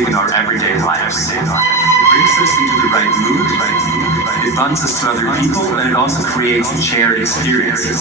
music in our everyday lives. It brings us into the right mood, it bonds us to other people, and it also creates shared experiences.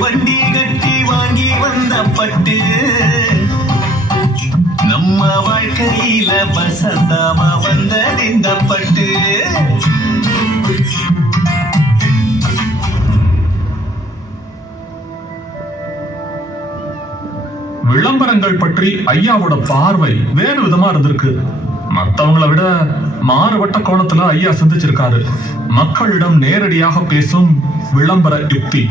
வண்டி கட்டி வாங்கி வந்த பட்டு நம்ம வாழ்க்கையில வசந்தமா வந்தது இந்த பட்டு. விளம்பரங்கள் பற்றி ஐயாவோட பார்வை வேறு விதமா இருந்திருக்கு. மற்றவங்களை விட மாறுபட்ட கோணத்துல ஐயா சிந்திச்சிருக்காரு. மக்களிடம் நேரடியாக பேசும் விளம்பர யுக்தி.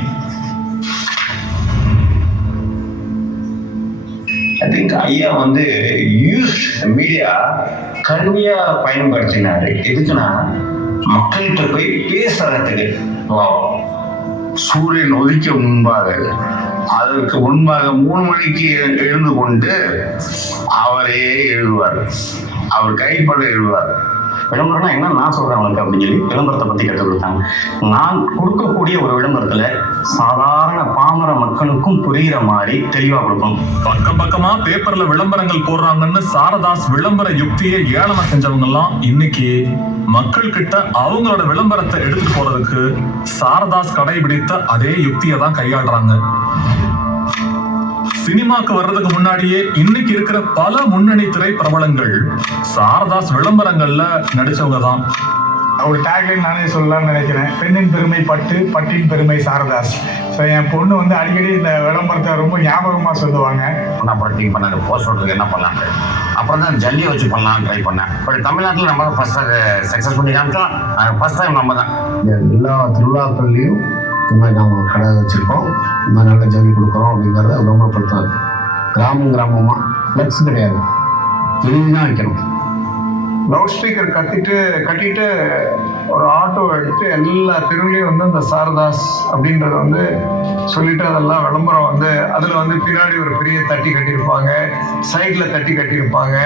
I think ஐயா யூஸ் மீடியா கருவியா பயன்படுத்தினாரு. எதுக்குன்னா மக்கள்கிட்ட போய் பேசுறதுக்கு. சூரியன் ஒதுக்க முன்பாக அதற்கு முன்பாக 3 மணிக்கு எழுந்து கொண்டு அவரே எழுதுவார். அவர் கைப்பட எழுதுவார். விளம்பரம்னா என்ன நான் சொல்றேன் அவனுக்கு அப்படின்னு சொல்லி விளம்பரத்தை பத்தி கற்றுக் கொடுத்தாங்க. நான் கொடுக்கக்கூடிய ஒரு விளம்பரத்துல சாதாரண பாமர மக்களுக்கும் புரிகிற மாதிரி தெளிவா கொடுக்கணும். பக்கம் பக்கமா பேப்பர்ல விளம்பரங்கள் போடுறாங்கன்னு சாரதாஸ் விளம்பர யுக்தியை ஏளனம் செஞ்சவங்க எல்லாம் இன்னைக்கு மக்கள் கிட்ட அவங்களோட விளம்பரத்தை எடுத்துட்டு போறதுக்கு சாரதாஸ் கடைபிடித்த அதே யுக்தியை தான் கையாளுறாங்க. சினிமாக்கு வர்றதுக்கு முன்னாடியே இன்னைக்கு இருக்கிற பல முன்னணி திரை பிரபலங்கள் சாரதாஸ் விளம்பரங்கள்ல நடிச்சவங்க தான். ஒரு டேக்லைன் நானே சொல்லலாம்னு நினைக்கிறேன். பெண்ணின் பெருமை பட்டு, பட்டின் பெருமை சாரதாஸ். ஸோ என் பொண்ணு அடிக்கடி இந்த விளம்பரத்தை ரொம்ப ஞாபகமா சொல்லுவாங்க. நான் பட்டிங் பண்ணது போஸ்ட் ஓட்டுறதுக்கு என்ன பண்ணலாம், அப்புறம் தான் ஜல்லியை வச்சு பண்ணலாம்னு ட்ரை பண்ணேன். பட் தமிழ்நாட்டில் நம்ம தான் ஃபர்ஸ்ட் சக்ஸஸ் பண்ணி காமிச்சோம். ஃபர்ஸ்ட் டைம் நம்ம தான் எல்லா திருவிழாக்கள்லையும் இந்த மாதிரி நாங்கள் கடை வச்சுருக்கோம், இந்த மாதிரி நல்ல ஜல்லி கொடுக்குறோம் அப்படிங்கிறத விளம்பரப்படுத்தாது. கிராமமாக ஃப்ளெக்ஸ் கிடையாது, எழுதி தான் வைக்கணும். லவுட் ஸ்பீக்கர் கட்டிட்டு ஒரு ஆட்டோ எடுத்து எல்லா தெருவிலையும் இந்த சாரதாஸ் அப்படின்றத சொல்லிட்டு அதெல்லாம் விளம்பரம் அதில் பின்னாடி ஒரு பெரிய தட்டி கட்டியிருப்பாங்க, சைடில் தட்டி கட்டியிருப்பாங்க.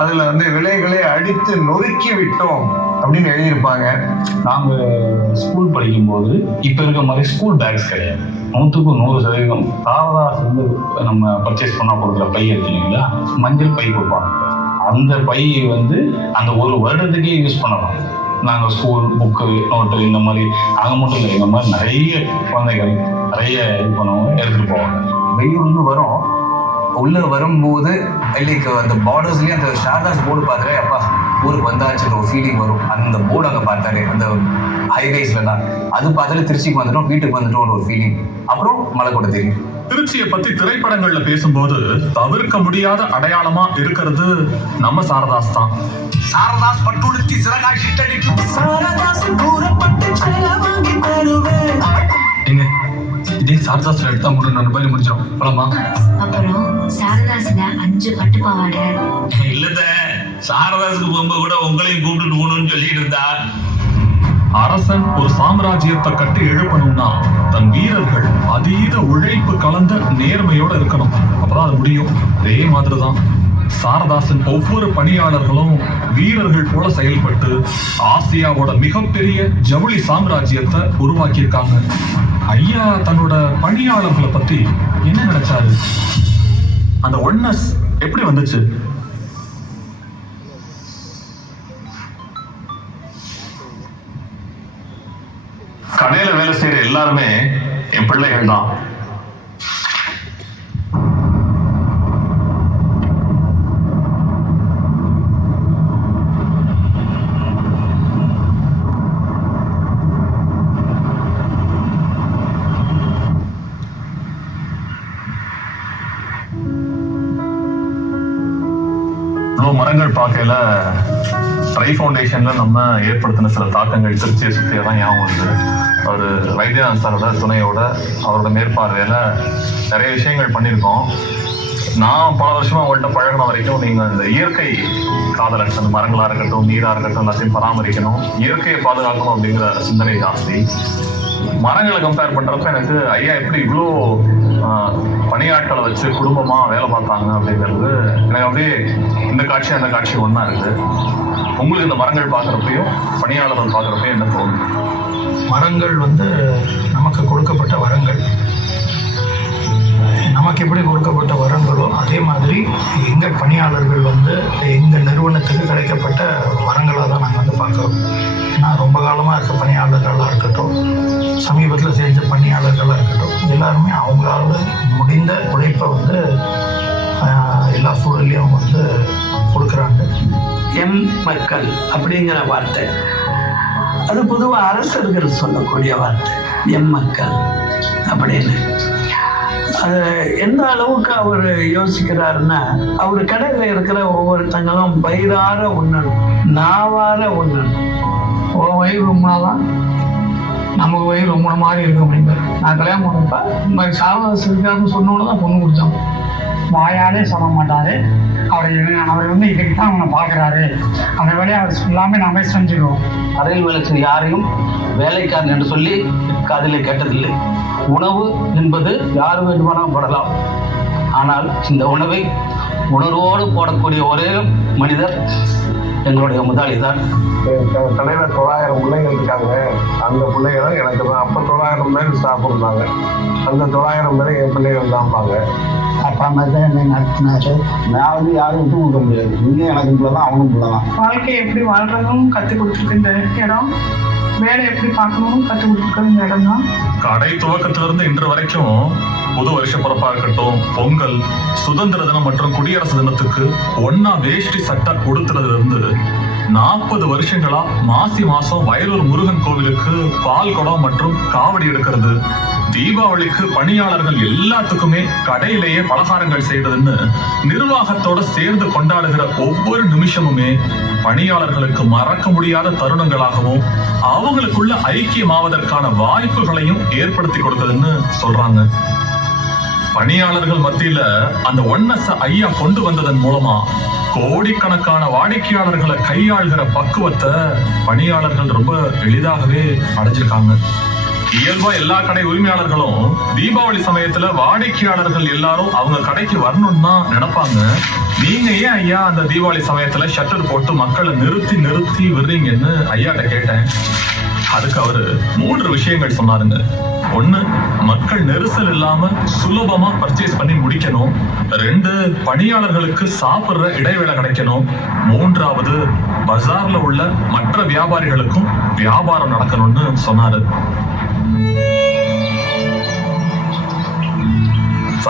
அதில் விலைகளை அடித்து நொறுக்கி விட்டோம் அப்படின்னு எழுதியிருப்பாங்க. நாங்கள் ஸ்கூல் படிக்கும்போது இப்போ இருக்க மாதிரி ஸ்கூல் பேக்ஸ் கிடையாது. 100% சாரதாஸ் நம்ம பர்ச்சேஸ் பண்ணால் கொடுக்குற பை இருக்கு இல்லைங்களா, மஞ்சள் பை கொடுப்பாங்க. அந்த பை அந்த ஒரு வருடத்துக்கே யூஸ் பண்ணலாம். நாங்கள் ஸ்கூல் புக்கு நோட்டு இந்த மாதிரி நாங்கள் மட்டும் இல்லை, இந்த மாதிரி நிறைய குழந்தைகள் நிறைய இது பண்ணுவாங்க, எடுத்துகிட்டு போவாங்க. வெளியூர்ந்து வரும், உள்ளே வரும்போது லைக் அந்த பார்டர்ஸ்லேயே அந்த சாரதாஸ் போர்டு பார்த்தாலே அப்பா ஊருக்கு வந்தாச்சுன்ற ஒரு ஃபீலிங் வரும். அந்த போர்டு அங்கே பார்த்தாலே அந்த ஹைவேஸ்லாம் அது பார்த்தாலே திருச்சிக்கு வந்துட்டோம், வீட்டுக்கு வந்துட்டோம்ன்ற ஒரு ஃபீலிங். அப்புறம் மலைக்கோட்டை தெரியும். திருச்சியை பத்தி திரைப்படங்கள்ல பேசும்போது தவிர்க்க முடியாத அடையாளமா இருக்கிறது நம்ம சாரதாஸ் தான். சாரதாஸ் பட்டுடுத்தி சிறகாய் சிட்டடிக்கும் சாரதாஸ் கூறப்பட்டு செலவாங்கி தருவேன். எங்க இதே சாரதாஸ்ல எடுத்தா 3 ரூபாய் முடிச்சிடும் போலாமா? அப்புறம் சாரதாஸ்ல 5 பட்டு பாவாடை. இல்லத சாரதாஸுக்கு போகும்போது கூட உங்களையும் கூப்பிட்டு போகணும்னு சொல்லிட்டு இருந்தா. அரசன் ஒரு சாம்ராஜ்யத்தை கட்டி எழுப்பணும்னா தன் வீரர்கள் அதீத உழைப்பு கலந்த நேர்மையோட இருக்கணும். அப்பதான் அது முடியும். அதே மாதிரிதான் சாரதாசின் ஒவ்வொரு பணியாளர்களும் வீரர்கள் போல செயல்பட்டு ஆசியாவோட மிகப்பெரிய ஜவுளி சாம்ராஜ்யத்தை உருவாக்கியிருக்காங்க. ஐயா தன்னோட பணியாளர்களை பத்தி என்ன நினைச்சாரு? அந்த ஒன்னஸ் எப்படி வந்துச்சு? கடையில வேலை செய்யற எல்லாருமே என் பிள்ளைகள் தான். மரங்கள் பார்க்கல ட்ரை ஃபவுண்டேஷன்ல நம்ம ஏற்படுத்தின சில தாக்கங்கள் திருச்சியை சுற்றியே தான் ஞாபகம் வருது. அவர் வைத்தியநாத் சாரோட துணையோட அவரோட மேற்பார்வையில நிறைய விஷயங்கள் பண்ணியிருக்கோம். நான் பல வருஷமா உங்கள்கிட்ட பழகின வரைக்கும் நீங்க இந்த இயற்கை காதலர், அந்த மரங்களா இருக்கட்டும் நீரா இருக்கட்டும் எல்லாத்தையும் பராமரிக்கணும், இயற்கையை பாதுகாக்கணும் அப்படிங்கிற சிந்தனை ஜாஸ்தி. மரங்களை கம்பேர் பண்றப்ப எனக்கு ஐயா எப்படி இவ்வளோ பணியாட்களை வச்சு குடும்பமா வேலை பார்த்தாங்க அப்படிங்கிறது எனக்கு அப்படியே இந்த காட்சி அந்த காட்சி ஒண்ணா இருக்கு. உங்களுக்கு இந்த மரங்கள் பார்க்குறப்பையும் பணியாளர்கள் பார்க்குறப்பையும் என்ன தோணுது? மரங்கள் நமக்கு கொடுக்கப்பட்ட வரங்கள். நமக்கு எப்படி கொடுக்கப்பட்ட வரங்களோ அதே மாதிரி எங்கள் பணியாளர்கள் எங்கள் நிறுவனத்துக்கு கிடைக்கப்பட்ட வரங்களாக தான் நாங்கள் பார்க்குறோம். ஏன்னா ரொம்ப காலமாக இருக்க பணியாளர்களாக இருக்கட்டும், சமீபத்தில் செஞ்ச பணியாளர்களாக இருக்கட்டும், எல்லாருமே அவங்களால முடிந்த உழைப்பை எல்லா சூழலையும் அவங்க கொடுக்குறாங்க. எம் மக்கள் அப்படிங்கிற வார்த்தை அது பொதுவாக அரசர்கள் சொல்லக்கூடிய வார்த்தை. எம் மக்கள் அப்படின்னு அது எந்த அளவுக்கு அவர் யோசிக்கிறாருன்னா, அவர் கடையில் இருக்கிற ஒவ்வொருத்தங்களும் வயிறார உண்ணணும், நாவார உண்ணணும். வயிறு ரொம்பனாதான் நமக்கு வயிறு ரொம்ப மாதிரி இருக்கும் அப்படிங்கிறார். நான் கல்யாணம் பண்ணப்ப இந்த மாதிரி சாவதாஸ் இருக்காருன்னு சொன்னோன்னு தான் பொண்ணு கொடுத்தோம். வாயாலே சொல்ல மாட்டாரு. அவர் இதுக்கு தான் அவனை பார்க்குறாரு, அந்த வேலையை அவர் சொல்லாமல் நாம செஞ்சுருவோம். அறையில் வேலை செய்ய யாரையும் வேலைக்காரன் என்று சொல்லி காதிலே கேட்டதில்லை. உணவு என்பது யார் வேண்டுமானாலும் போடலாம். ஆனால் இந்த உணவை உணர்வோடு போடக்கூடிய ஒரே மனிதர் எங்களுடைய முதலாளி தான். கடையில் 900 பிள்ளைகள் இருக்காங்க. அந்த பிள்ளைகளும் எனக்கு தான். அப்போ 900 பேர் ஸ்டாஃப் இருந்தாங்க. அந்த 900 பேர் என் பிள்ளைகள் தான்பாங்க. அப்பா மாதிரி தான் என்னை நடத்தினாரு. நான் யாரும் விட்டு கொடுக்க முடியாது. இன்னும் எனக்கு பிள்ளை தான், அவனும் பிள்ளை தான். வாழ்க்கையை எப்படி வாழ்றதும் கற்றுக் கொடுத்துருக்கு இந்த இடம். வேலை எப்படி பார்க்கணும் கற்றுக் கொடுத்துருக்கு இந்த இடம் தான். கடை துவக்கத்திலிருந்து இன்று வரைக்கும் புது வருஷ பிறப்பா இருக்கட்டும், பொங்கல், சுதந்திர தினம் மற்றும் குடியரசு தினத்துக்கு ஒன்னா வேஷ்டி சட்டை உடுத்துறதுல இருந்து 40 வருஷங்களா மாசி மாசம் வயலூர் முருகன் கோவிலுக்கு பால் குடம் மற்றும் காவடி எடுக்கிறது, தீபாவளிக்கு பணியாளர்கள் எல்லாத்துக்குமே கடையிலேயே பலகாரங்கள் செய்யறதுன்னு நிர்வாகத்தோட சேர்ந்து கொண்டாடுகிற ஒவ்வொரு நிமிஷமுமே பணியாளர்களுக்கு மறக்க முடியாத தருணங்களாகவும் அவங்களுக்குள்ள ஐக்கியமாவதற்கான வாய்ப்புகளையும் ஏற்படுத்தி கொடுத்ததுன்னு சொல்றாங்க. பணியாளர்கள் மத்தியில அந்த ஒன்னஸ ஐயா கொண்டு வந்ததன் மூலமா கோடிக்கணக்கான வாடிக்கையாளர்களை கையாளுகிற பக்குவத்தை பணியாளர்கள் ரொம்ப எளிதாகவே அடைஞ்சிருக்காங்க. இயல்பா எல்லா கடை உரிமையாளர்களும் தீபாவளி சமயத்துல வாடிக்கையாளர்கள் எல்லாரும் அவங்க கடைக்கு வரணும்னு தான் நினைப்பாங்க. நீங்க ஏன் ஐயா அந்த தீபாவளி சமயத்துல ஷட்டர் போட்டு மக்களை நிறுத்தி விடுறீங்கன்னு ஐயாட்ட கேட்டேன். அதுக்கு அவரு 3 விஷயங்கள் சொன்னாருங்க. 1, மக்கள் நெரிசல் இல்லாம சுலபமா பர்ச்சேஸ் பண்ணி முடிக்கணும். 2, பணியாளர்களுக்கு சாப்பிடுற இடைவேளை கிடைக்கணும். 3வது, பஜார்ல உள்ள மற்ற வியாபாரிகளுக்கும் வியாபாரம் நடக்கணும்னு சொன்னாரு.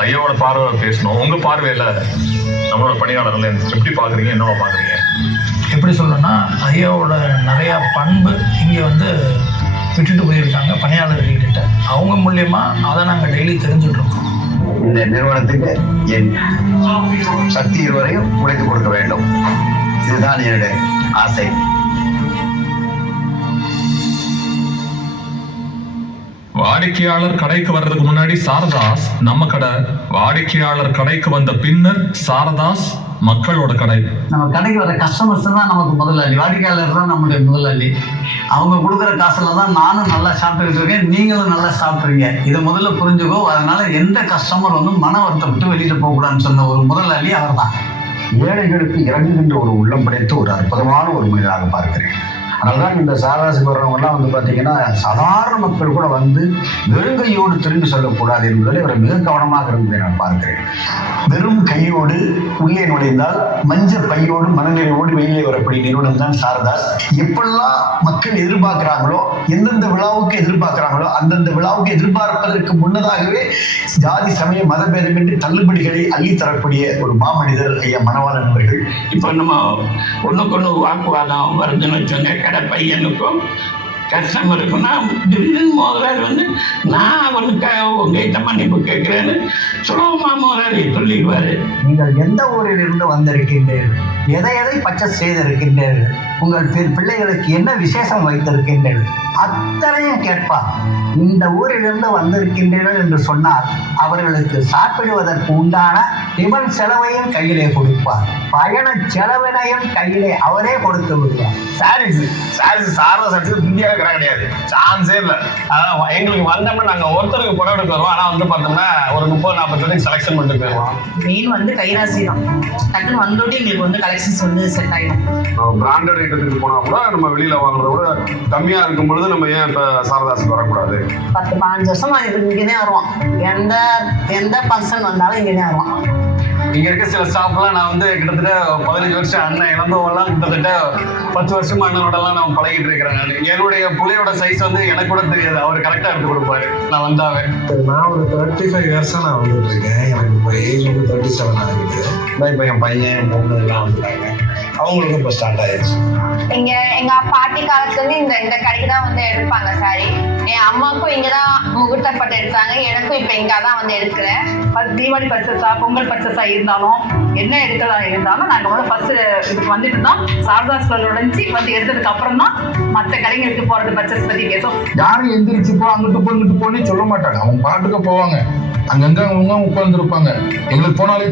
ஐயாவோட பார்வை பேசணும். உங்க பார்வையில நம்மளோட பணியாளர்களை எப்படி பாக்குறீங்க, என்னவா பாக்குறீங்க? எப்படி சொல்லணும்னா, ஐயாவோட நிறையா பண்பு இங்கே விட்டுட்டு போயிருக்காங்க பணியாளர்கள்கிட்ட. அவங்க மூலியமா அதை நாங்கள் டெய்லி தெரிஞ்சுட்டு இருக்கோம். இந்த நிறுவனத்துக்கு என் சக்தி இருவரையும் உழைத்து கொடுக்க வேண்டும். இதுதான் என்னுடைய ஆசை. வாடிக்கையாளர் கடைக்கு வர்றதுக்கு முன்னாடி சாரதாஸ் நம்ம கடை, வாடிக்கையாளர் கடைக்கு வந்த பின்னர் சாரதாஸ் மக்களோட கடை. நம்ம கடைக்கு வர கஸ்டமர்ஸ் தான் நமக்கு முதலாளி, வாடிக்கையாளர் தான் நம்முடைய முதலாளி. அவங்க கொடுக்குற காசுல தான் நானும் நல்லா சாப்பிட்டுக்கிட்டு இருக்கேன், நீங்களும் நல்லா சாப்பிட்றீங்க. இதை முதல்ல புரிஞ்சுக்கோ. அதனால எந்த கஸ்டமர் வந்து மன வருத்தப்பட்டு வெளியில போகக்கூடாதுன்னு சொன்ன ஒரு முதலாளி அவர் தான். ஏழைகளுக்கு இறங்குகின்ற ஒரு உள்ளம் படைத்த ஒரு அற்புதமான ஒரு மனிதனாக பார்க்கிறேன். அதனால்தான் இந்த சாரதாசுக்கு வர்றவங்கலாம் வந்து பார்த்தீங்கன்னா சாதாரண மக்கள் கூட வந்து வெறுங்கையோடு திரும்பி சொல்லக்கூடாது என்பதில் இவரை மிக கவனமாக இருந்ததை நான் பார்க்கிறேன். வெறும் கையோடு உள்ளே நுழைந்தால் மஞ்சள் பையோடு மனநிறைவோடு வெளியே வரக்கூடிய நிறுவனம் தான் சாரதாஸ். எப்பெல்லாம் மக்கள் எதிர்பார்க்கிறாங்களோ, எந்தெந்த விழாவுக்கு எதிர்பார்க்கிறாங்களோ அந்தந்த விழாவுக்கு எதிர்பார்ப்பதற்கு முன்னதாகவே ஜாதி சமய மதபேதமின்றி தள்ளுபடிகளை அள்ளித்தரக்கூடிய ஒரு மாமனிதர் ஐயா மணவாளன் அவர்கள். இப்போ நம்ம ஒன்றுக்கு வாக்குவாதம் வருதுன்னு வச்சோங்க, கடை பையனுக்கும் கஸ்டமருக்கும். நான் திடீர்னு முதலாளி வந்து நான் அவனுக்காக உங்ககிட்ட மன்னிப்பு கேட்குறேன்னு சுலபமாக முதலாளி சொல்லிடுவாரு. நீங்கள் எந்த ஊரில் இருந்து வந்திருக்கின்றீர்கள், எதை பர்ச்சேஸ் செய்திருக்கின்றீர்கள், உங்கள் பிள்ளைகளுக்கு என்ன விசேஷம் வைத்திருக்கின்றீர்கள், அத்தனையும் கேட்பார். இந்த ஊரிலிருந்து வந்திருக்கின்றீர்கள் என்று சொன்னால் அவர்களுக்கு சாப்பிடுவதற்கு உண்டான டிபன் செலவையும் கையிலே கொடுப்பார், பயண செலவினையும் கையிலே அவரே கொடுத்து விடுவார். சாரதாஸ் இந்தியாவே கடை கிடையாது, சான்ஸே இல்லை. அதான் எங்களுக்கு வந்தோம்னா நாங்கள் ஒருத்தருக்கு புடவை எடுக்க வருவோம். ஆனால் வந்து பார்த்தோம்னா ஒரு 30-40 பேருக்கு செலெக்ஷன் பண்ணிட்டு போயிடுவோம். மெயின் வந்து கைராசி தான். டக்குன்னு வந்தோட்டி எங்களுக்கு வந்து கலெக்ஷன்ஸ் வந்து செட் ஆகிடும். பிராண்டட் ஐட்டத்துக்கு போனால் கூட நம்ம வெளியில் வாங்குறத விட கம்மியாக இருக்கும் பொழுது நம்ம ஏன் இப்போ சாரதாஸுக்கு வரக்கூடாது? 10-15 வருஷமா இங்கேதான் வருவோம். எந்த ஃபங்க்ஷன் வந்தாலும் இங்கேதான் வருவோம். இங்கே இருக்க சில ஸ்டாஃப்லாம் நான் வந்து கிட்டத்தட்ட 15 வருஷம் அண்ணன் இளம்பவெல்லாம் கிட்டத்தட்ட 10 வருஷமா அண்ணனோடலாம் நான் பழகிட்டு இருக்கிறேன். நான் என்னுடைய புள்ளையோட சைஸ் வந்து எனக்கு கூட தெரியாது, அவர் கரெக்டாக எடுத்து கொடுப்பாரு நான் வந்தாவே. நான் ஒரு 35 இயர்ஸாக நான் வந்துட்டு இருக்கேன். எனக்கு இப்போ ஏஜ் வந்து 37 ஆகுது. இப்போ என் பையன் பொண்ணு எல்லாம் வந்துட்டாங்க, அவங்களுக்கும் இப்போ ஸ்டார்ட் ஆயிடுச்சு. எங்க பாட்டி காலத்துல இருந்து இந்த கடைக்கு தான் வந்து எடுப்பாங்க சாரி. என் அம்மாவுக்கும் இங்கதான் முகூர்த்தப்பட்டு எடுத்தாங்க, எனக்கும் இப்ப இங்கதான் வந்து எடுக்கிறேன். தீபாவளி பர்ச்சஸா பொங்கல் பர்ச்சஸா இருந்தாலும் என்ன எடுக்கிறதா இருந்தாலும் நாங்க வந்து ஃபர்ஸ்ட் இதுக்கு வந்துட்டு தான் சாரதாஸ்ல உடஞ்சி வந்து எடுத்ததுக்கு அப்புறம் தான் மற்ற கடைங்களுக்கு போறது பர்ச்சஸ் பத்தி பேசும். யாரும் எந்திரிச்சு போ அங்கிட்டு போய் சொல்ல மாட்டாங்க, அவங்க பாட்டுக்கு போவாங்க. அங்கங்க அவங்க உட்கார்ந்து இருப்பாங்க. எங்களுக்கு போனாலே